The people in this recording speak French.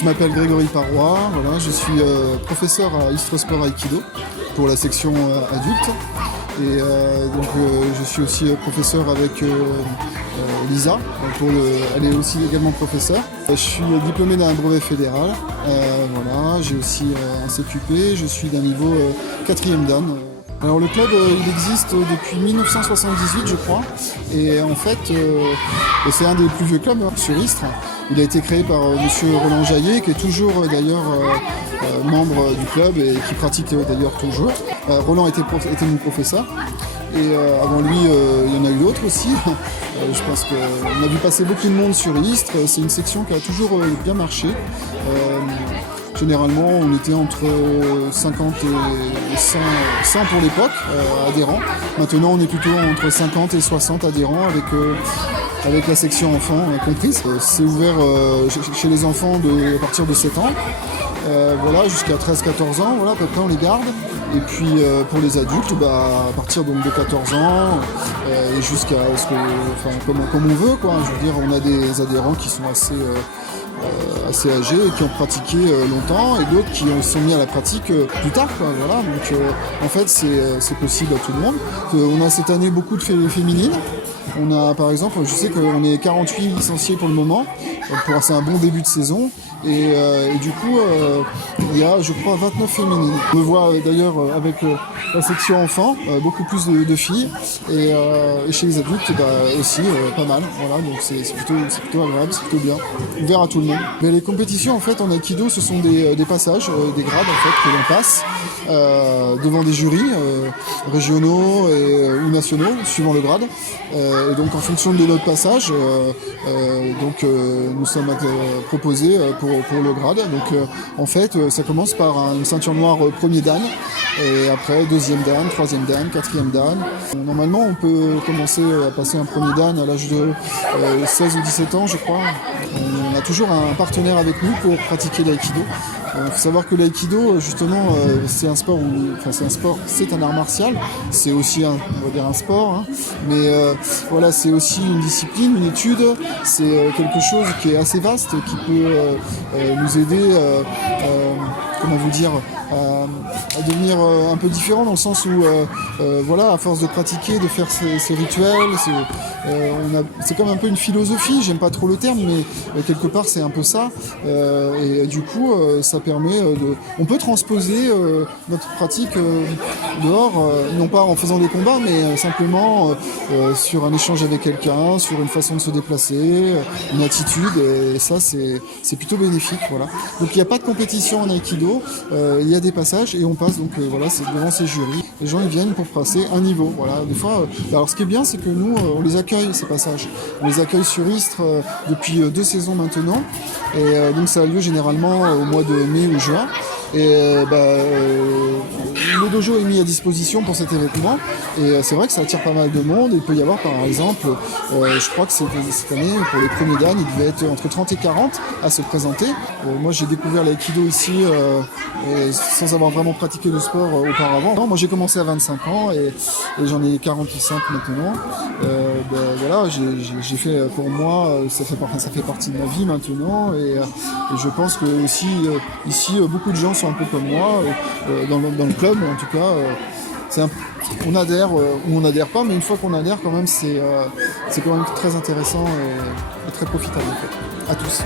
Je m'appelle Grégory Parois, voilà, je suis professeur à Istres Sport Aikido pour la section adulte. Et je suis aussi professeur avec Lisa, elle est aussi également professeure. Je suis diplômé d'un brevet fédéral, voilà, j'ai aussi un CQP, je suis d'un niveau 4e dan. Alors le club il existe depuis 1978 je crois, et en fait c'est un des plus vieux clubs sur Istres. Il a été créé par monsieur Roland Jaillet, qui est toujours d'ailleurs membre du club et qui pratique d'ailleurs toujours. Roland était mon professeur, et avant lui il y en a eu d'autres aussi. Je pense qu'on a vu passer beaucoup de monde sur Istres, c'est une section qui a toujours bien marché. Généralement, on était entre 50 et 100 pour l'époque, adhérents. Maintenant, on est plutôt entre 50 et 60 adhérents avec la section enfants comprise. C'est ouvert chez les enfants à partir de 7 ans. Voilà, jusqu'à 13-14 ans, voilà, à peu près on les garde. Et puis pour les adultes, à partir donc, de 14 ans et jusqu'à comme on veut, quoi. Je veux dire, on a des adhérents qui sont assez âgés et qui ont pratiqué longtemps, et d'autres qui sont mis à la pratique plus tard, quoi, voilà. Donc en fait c'est possible à tout le monde. On a cette année beaucoup de féminines. On a par exemple, je sais qu'on est 48 licenciés pour le moment, c'est un bon début de saison, et du coup il y a je crois 29 féminines. On le voit d'ailleurs avec la section enfants, beaucoup plus de filles, et chez les adultes aussi pas mal, voilà, donc c'est plutôt agréable, c'est plutôt bien, ouvert à tout le monde. Mais les compétitions en fait en aikido, ce sont des passages, des grades en fait que l'on passe devant des jurys régionaux ou nationaux suivant le grade. Et donc en fonction de notre passage, nous sommes proposés pour le grade. Donc en fait ça commence par une ceinture noire premier dan, et après deuxième dan, troisième dan, quatrième dan. Normalement on peut commencer à passer un premier dan à l'âge de 16 ou 17 ans je crois. On a toujours un partenaire avec nous pour pratiquer l'aïkido. Il faut savoir que l'aïkido, justement, c'est un art martial, c'est aussi un sport, hein, mais voilà, c'est aussi une discipline, une étude, c'est quelque chose qui est assez vaste, qui peut nous aider, comment vous dire, à devenir un peu différent, dans le sens où, voilà, à force de pratiquer, de faire ces rituels, c'est comme un peu une philosophie, j'aime pas trop le terme, mais quelque part c'est un peu ça, et du coup ça permet on peut transposer notre pratique dehors, non pas en faisant des combats, mais simplement sur un échange avec quelqu'un, sur une façon de se déplacer, une attitude, et ça c'est plutôt bénéfique, voilà. Donc il n'y a pas de compétition en aikido, il y a des passages et on passe donc voilà, c'est devant ces jurys. Les gens ils viennent pour passer un niveau, voilà. Des fois, alors ce qui est bien, c'est que nous on les accueille, ces passages. On les accueille sur Istres depuis 2 saisons maintenant, et donc ça a lieu généralement au mois de mai ou juin. Et le dojo est mis à disposition pour cet événement, et c'est vrai que ça attire pas mal de monde. Il peut y avoir par exemple, je crois que cette année pour les premiers dan, il devait être entre 30 et 40 à se présenter. Moi j'ai découvert l'aïkido ici sans avoir vraiment pratiqué le sport auparavant. Non, moi j'ai commencé à 25 ans et j'en ai 45 maintenant. Voilà, j'ai fait, pour moi, ça fait partie de ma vie maintenant, et je pense que aussi ici beaucoup de gens sont un peu comme moi dans le club, en tout cas on adhère ou on n'adhère pas, mais une fois qu'on adhère quand même c'est quand même très intéressant et très profitable en fait, à tous.